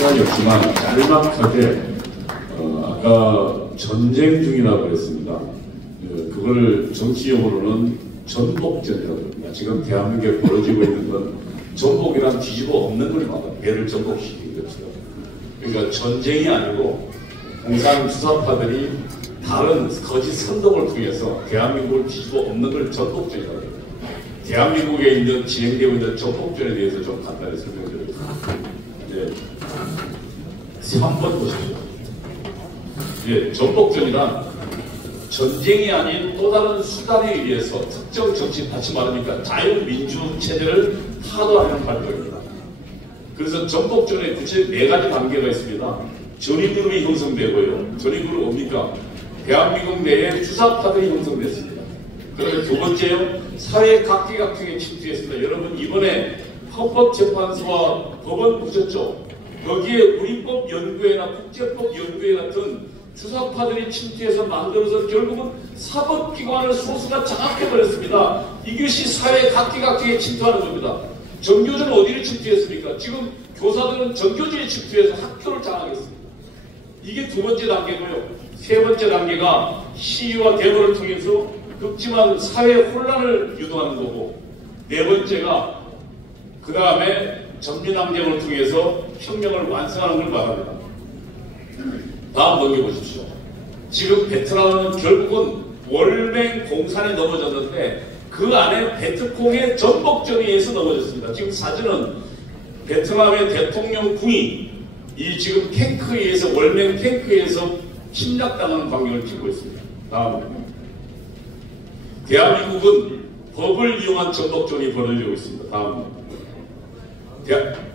시간이 없지만 짤막하게 아까 전쟁 중이라고 그랬습니다. 그걸 정치용어로는 전복전이라고 합니다. 지금 대한민국에 벌어지고 있는 건 전복이란 뒤집어 엎는 것마다 배를 전복시키는 것이죠. 그러니까 전쟁이 아니고 공산 주사파들이 다른 거짓 선동을 통해서 대한민국을 뒤집어 엎는 걸 전복전이라고 합니다. 대한민국에 있는 진행되고 있는 전복전에 대해서 좀 간단히 설명드리겠습니다. 네. 3번 보십시오. 예, 전복전이란 전쟁이 아닌 또 다른 수단에 의해서 특정 정치, 다시 말하니까 자유민주 체제를 타도하는 활동입니다. 그래서 전복전에 구체적 4가지 단계가 있습니다. 전위그룹이 형성되고요. 전위그룹 뭡니까? 대한민국 내에 주사파들이 형성됐습니다. 그다음에 2번째요. 사회 각계각층에 침투했습니다. 여러분 이번에 헌법재판소와 법원 보셨죠? 거기에 우리법 연구회나 국제법 연구회 같은 주사파들이 침투해서 만들어서 결국은 사법기관을 소수가 장악해버렸습니다. 이것이 사회 각계각층에 침투하는 겁니다. 전교조는 어디를 침투했습니까? 지금 교사들은 전교조에 침투해서 학교를 장악했습니다. 이게 2번째 단계고요. 3번째 단계가 시위와 데모를 통해서 극심한 사회 혼란을 유도하는 거고, 4번째가 그 다음에 전민항쟁을 통해서 혁명을 완성하는 걸 말합니다. 다음 넘겨보십시오. 지금 베트남은 결국은 월맹 공산에 넘어졌는데 그 안에 베트콩의 전복전에 의해서 넘어졌습니다. 지금 사진은 베트남의 대통령궁이 이 지금 탱크에 의해서 월맹 탱크에 의해서 침략당하는 광경을 찍고 있습니다. 다음, 대한민국은 법을 이용한 전복전이 벌어지고 있습니다. 다음,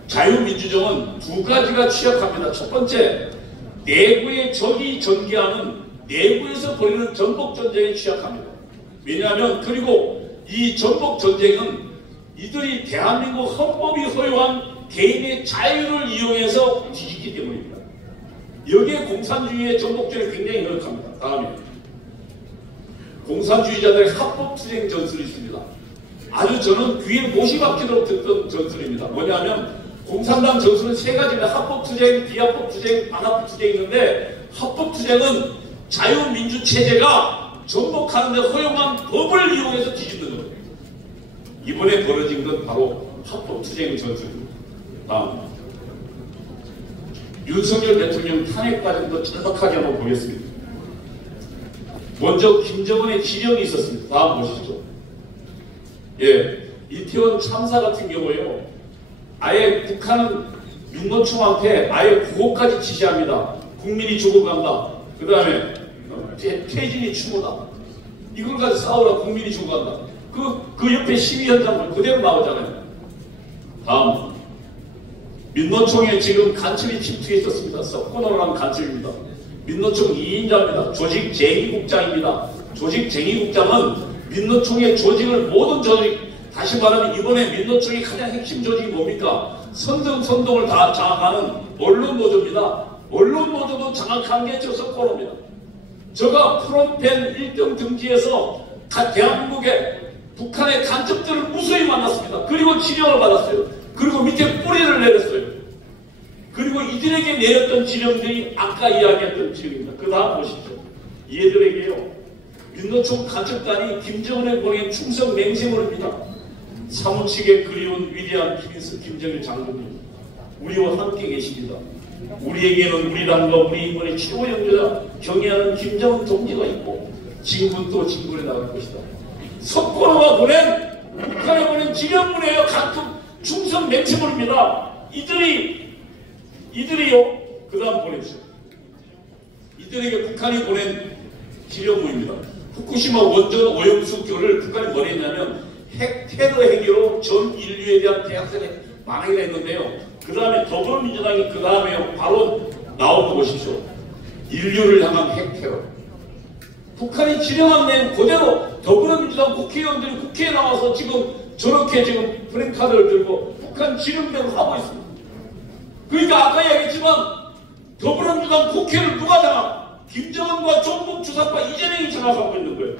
자유민주정은 2가지가 취약합니다. 첫 번째, 내부의 적이 전개하는 내부에서 벌이는 전복전쟁에 취약합니다. 왜냐하면 그리고 이 전복전쟁은 이들이 대한민국 헌법이 허용한 개인의 자유를 이용해서 뒤집기 때문입니다. 여기에 공산주의의 전복전이 굉장히 열악합니다. 다음에 공산주의자들의 합법투쟁 전술이 있습니다. 아주 저는 귀에 못이 박히도록 듣던 전술입니다. 뭐냐면 공산당 전술은 3가지입니다. 합법투쟁, 비합법투쟁, 반합법투쟁이 있는데 합법투쟁은 자유민주체제가 전복하는 데 허용한 법을 이용해서 뒤집는 겁니다. 이번에 벌어진 건 바로 합법투쟁 전술입니다. 다음, 윤석열 대통령 탄핵 과정도 짤막하게 한번 보겠습니다. 먼저 김정은의 지령이 있었습니다. 다음 보시죠. 예, 이태원 참사 같은 경우에요. 아예 북한은 윤노총한테 아예 구호까지 지시합니다. 국민이 죽어간다. 그 다음에 퇴진이 추모다. 이걸 가지고 싸우라. 국민이 죽어간다. 그 옆에 시위 현장을 그대로 나오잖아요. 다음, 민노총에 지금 간첩이 침투해 있었습니다. 썩고노란 간첩입니다. 민노총 2인자입니다. 조직쟁의국장입니다. 조직쟁의국장은 민노총의 조직을 모든 조직, 다시 말하면 이번에 민노총의 가장 핵심 조직이 뭡니까? 선동을 다 장악하는 언론노조입니다. 언론노조도 장악한 게 저 썩고노입니다. 제가 프롬펜 1등 등지에서 대한민국의 북한의 간첩들을 무수히 만났습니다. 그리고 지령을 받았어요. 그리고 밑에 뿌리를 내렸어요. 그리고 이들에게 내렸던 지령들이 아까 이야기했던 지령입니다. 그 다음 보십시오. 얘들에게요, 민노총 간첩단이 김정은에 보낸 충성 맹세물입니다. 사무치게 그리운 위대한 김정일 장군님, 우리와 함께 계십니다. 우리에게는 우리 당과 우리 인권의 최고 영주자 경애하는 김정은 동지가 있고 진군 또 진군에 나갈 것이다. 석고노가 보낸, 북한에 보낸 지령문이에요. 간첩 충성 맹세물입니다. 이들이요, 그 다음 보내주세요. 이들에게 북한이 보낸 지령문입니다. 후쿠시마 원전 오염수교를 북한이 뭘 했냐면 테러 행위로 전 인류에 대한 대학살에 만행을 했는데요. 그 다음에 더불어민주당이 그 다음에요, 바로 나오고 보십시오. 인류를 향한 핵테러. 북한이 지령한 내용 그대로 더불어민주당 국회의원들이 국회에 나와서 지금 저렇게 지금 프랭카드를 들고 북한 지령대로 하고 있습니다. 그러니까 아까 얘기했지만 더불어민주당 국회를 누가 장악? 김정은과 종북 주사파 이재명이 장악하고 있는 거예요.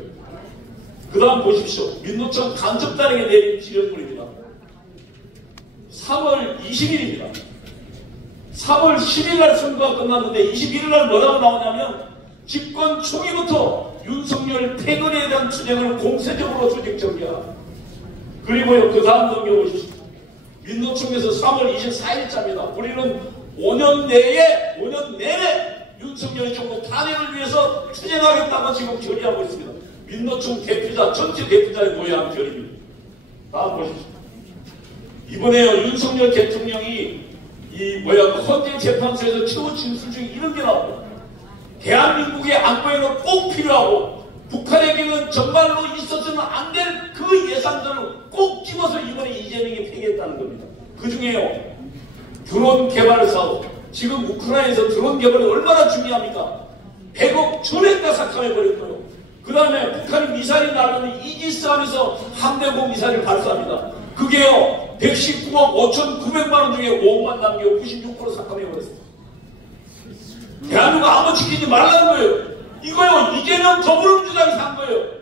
그 다음 보십시오. 민노총 간첩단에게 내린 지령문입니다. 3월 20일입니다. 3월 10일 날 선거가 끝났는데 21일 날 뭐라고 나오냐면 집권 초기부터 윤석열 퇴근에 대한 투쟁을 공세적으로 조직 전개하라. 그리고요, 그 다음 넘겨보십시오. 민노총에서 3월 24일자입니다. 우리는 5년 내에 윤석열 정부 탄핵을 위해서 투쟁하겠다고 지금 결의하고 있습니다. 민노총 대표자, 전체 대표자에 모여한 결의입니다. 다음 보십시오. 이번에요, 윤석열 대통령이 헌재재판소에서 최후 진술 중에 이런 게 나옵니다. 대한민국의 안보에는 꼭 필요하고 북한에게는 정말로 있어서는 안 될 그 예산들을 꼭 집어서 이번에 이재명이 폐기했다는 겁니다. 그 중에요, 드론 개발 사업. 지금 우크라이나에서 드론 개발이 얼마나 중요합니까? 100억 전액 다 삭감해버렸고요. 그 다음에 북한이 미사일이 나가면 이지스 하면서 함대공 미사일을 발사합니다. 그게요, 119억 5,900만원 중에 5억만 남겨 96% 삭감해버렸습니다. 대한민국 아무 지키지 말라는 거예요. 이거요, 이재명 더불어민주당이 산 거예요.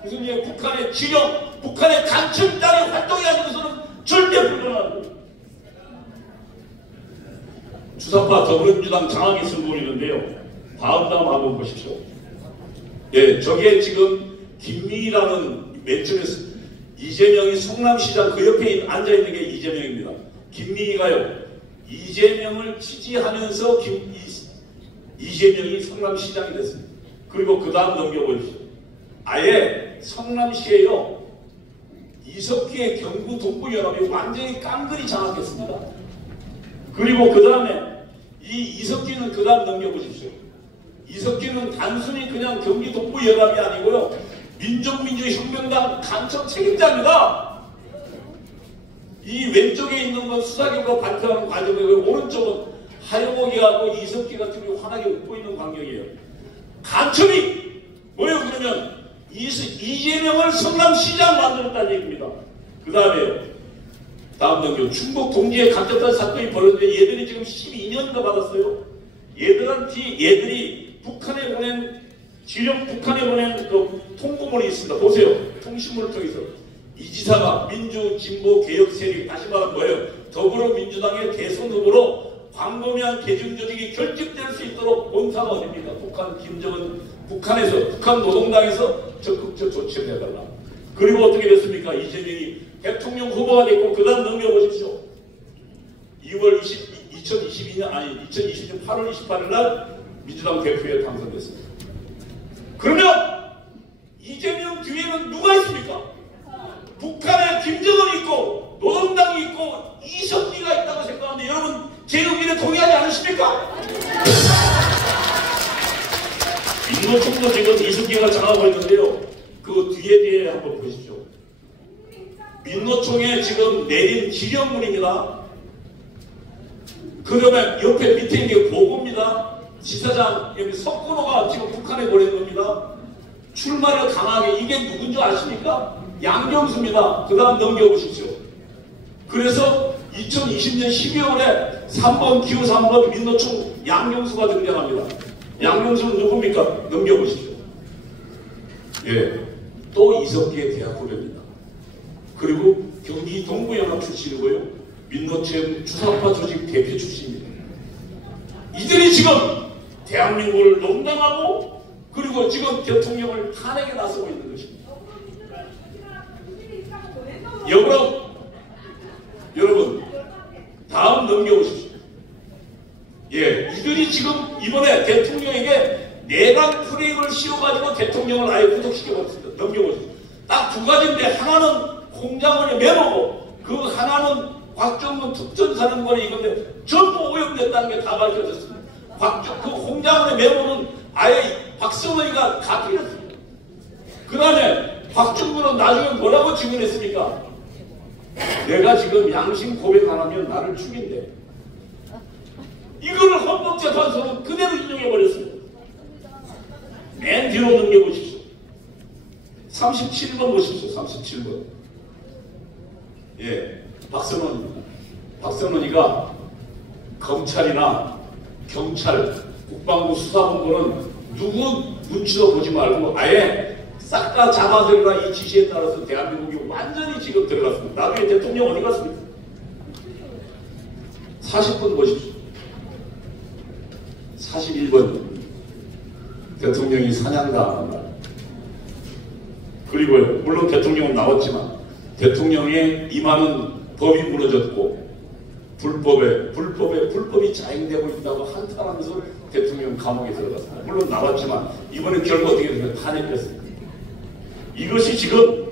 그래서 이제 북한의 진영, 북한의 간첩 따위 활동이 아니고서는 절대 불가능한 거예요. 주사파 더불어민주당 장악이 선거리는데요. 다음 한번 보십시오. 예, 저게 지금 김미희라는 맨 처음에 이재명이 성남시장 그 옆에 앉아있는 게 이재명입니다. 김미희가요, 이재명을 지지하면서 이재명이 성남시장이 됐습니다. 그리고 그 다음 넘겨보십시오. 아예 성남시에요, 이석기의 경구 동부연합이 완전히 깡그리 장악했습니다. 그리고 그 다음에 이 이석기는 그 다음 넘겨보십시오. 이석기는 단순히 그냥 경기 동부연합이 아니고요, 민족민주혁명당 간첩 책임자입니다. 이 왼쪽에 있는 건 수사기구가 발표하는 과정이고요, 오른쪽은 하영옥이하고 이석기 같은 경우 환하게 웃고 있는 광경이에요. 간첩이 뭐예요? 그러면 이재명을 성남시장 만들었다는 얘기입니다. 그 다음에 다음 넘겨. 충북 동지에 간접단 사건이 벌어졌는데 얘들이 지금 12년인가 받았어요. 얘들이 북한에 보낸 그 통보문이 있습니다. 보세요. 통신문을 통해서 이 지사가 민주 진보 개혁 세력, 다시 말하면 뭐예요? 더불어민주당의 대선 후보로 광범위한 개정 조직이 결집될 수 있도록 본사가 어딥니까? 북한 노동당에서 적극적 조치를 해달라. 그리고 어떻게 됐습니까? 이재명이 대통령 후보가 됐고, 그 다음 넘겨보십시오. 2020년 8월 28일 날 민주당 대표에 당선됐습니다. 그러면 이재명 뒤에는 누가 있습니까? 북한에 김정은이 있고 노동당이 있고 이석기가 있다고 생각하는데 여러분 제 의견에 동의하지 않으십니까? 민노총도 지금 이석기가 장하고 있는데요. 그 뒤에 한번 보십시오. 민노총에 지금 내린 지령문입니다. 그러면 옆에 밑에 있는 게 보고입니다. 지사장 여기 석근호가 지금 북한에 보낸 겁니다. 출마를 강하게, 이게 누군지 아십니까? 양경수입니다. 그 다음 넘겨보십시오. 그래서 2020년 12월에 3번 기호 3번 민노총 양경수가 등장합니다. 양경수는 누굽니까? 넘겨보십시오. 예, 또 이석기의 대학 후배입니다. 그리고 경기 동부연합 출신이고요, 민노총 주사파 조직 대표 출신입니다. 이들이 지금 대한민국을 농단하고 그리고 지금 대통령을 탄핵에 나서고 있는 것입니다. 여러분 다음 넘겨오십시오. 예, 이들이 지금 이번에 대통령에게 내란 프레임을 씌워가지고 대통령을 아예 구속시켜버렸습니다. 넘겨보십시오. 딱 두 가지인데, 하나는 홍장원의 메모고 그 하나는 곽정문 특전사령관의 이건데 전부 오염됐다는 게 다 밝혀졌습니다. 그 홍장원의 메모는 아예 박성원이가 다 틀렸습니다. 그 다음에 곽정문은 나중에 뭐라고 증언했습니까? 내가 지금 양심 고백 안 하면 나를 죽인대. 이거를 헌법재판소는 그대로 인용해버렸습니다. 맨 뒤로 넘겨보십시오. 37번 보십시오. 37번. 예, 박선원입니다. 박선원이가 검찰이나 경찰, 국방부 수사본부는 누구 눈치도 보지 말고 아예 싹 다 잡아들으라, 이 지시에 따라서 대한민국이 완전히 지금 들어갔습니다. 나중에 대통령 어디 갔습니까? 40번 보십시오. 41번 대통령이 사냥당한 날. 그리고 물론 대통령은 나왔지만 대통령의 임하는 법이 무너졌고 불법이 자행되고 있다고 한탄하면서 대통령 감옥에 들어갔습니다. 물론 나왔지만 이번에 결과 어떻게 되면 탄핵됐습니다. 이것이 지금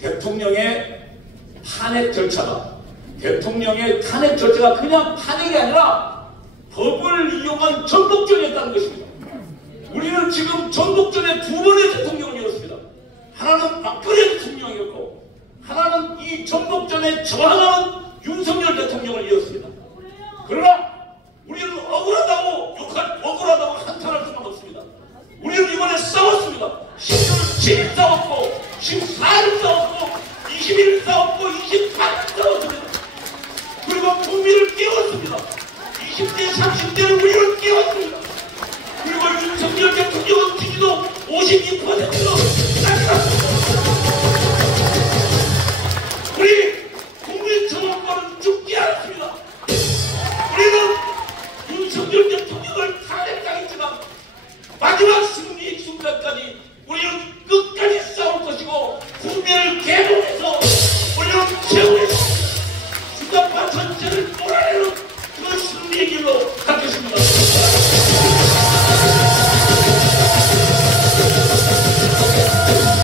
대통령의 탄핵 절차다. 대통령의 탄핵 절차가 그냥 탄핵이 아니라 법을 이용한 전복전이었다는 것입니다. 우리는 지금 전복전에 두 번의 대통령을 이뤘습니다. 하나는 박근혜 대통령이었고 하나는 이 전복전에 저항하는 윤석열 대통령을 이뤘습니다. 그러나 우리는 억울하다고 한탄할 수는 없습니다. 우리는 이번에 싸웠습니다. 17일 싸웠고 14일 싸웠고 21일 싸웠고 28일 싸웠습니다. 그리고 국민을 깨웠습니다. 20대 30대를 우리를 깨웠습니다. 그리고 윤석열 대통령은 지지도 52%로